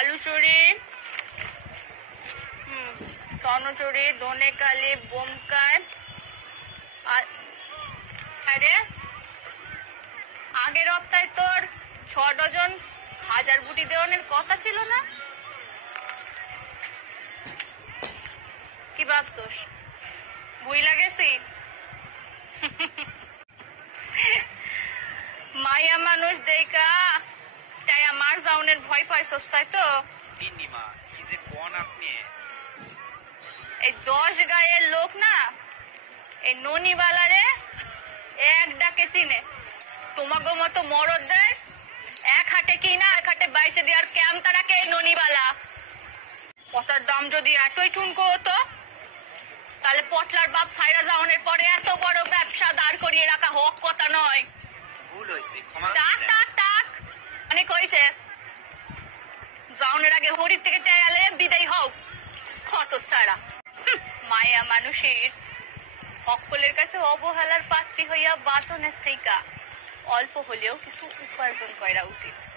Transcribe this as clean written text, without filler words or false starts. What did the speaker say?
বালুচুরি, চনচুরি, দনেকালি, বোমকায়। আরে আগের সপ্তাহে তোর 6 ডজন হাজার বুটি দেওয়ানের কথা ছিল না? কি ভাবছোস বুইলা গেছি? মাইয়া মানুষ দেখা তাই আমার যাওনের ভয় পাইছস, তাই তো? এই 10 গায়ের লোক না এই ননিবালারে এক ডাকে চিনে। তোমাগো মতো মরদ দেয় এক হাটে কিনা এক হাটে বাইচে দেওয়ার ক্যাম্পটা রাখে এই ননিবালা। পটার দাম যদি এতই ঠুনকো হতো তাহলে পটলার বাপ সাইরা যাওনের পরে এত বড় ব্যবসা দাঁড় করিয়ে রাখা হক কথা নয়। অনেক হয়েছে, যাওনের আগে হরির থেকে টেয়ালে বিদায় হও কত সারা। মায়া মানুষের সকলের কাছে অবহেলার পাত্রী হইয়া বাসনের থেকে অল্প হলেও কিছু উপার্জন করা উচিত।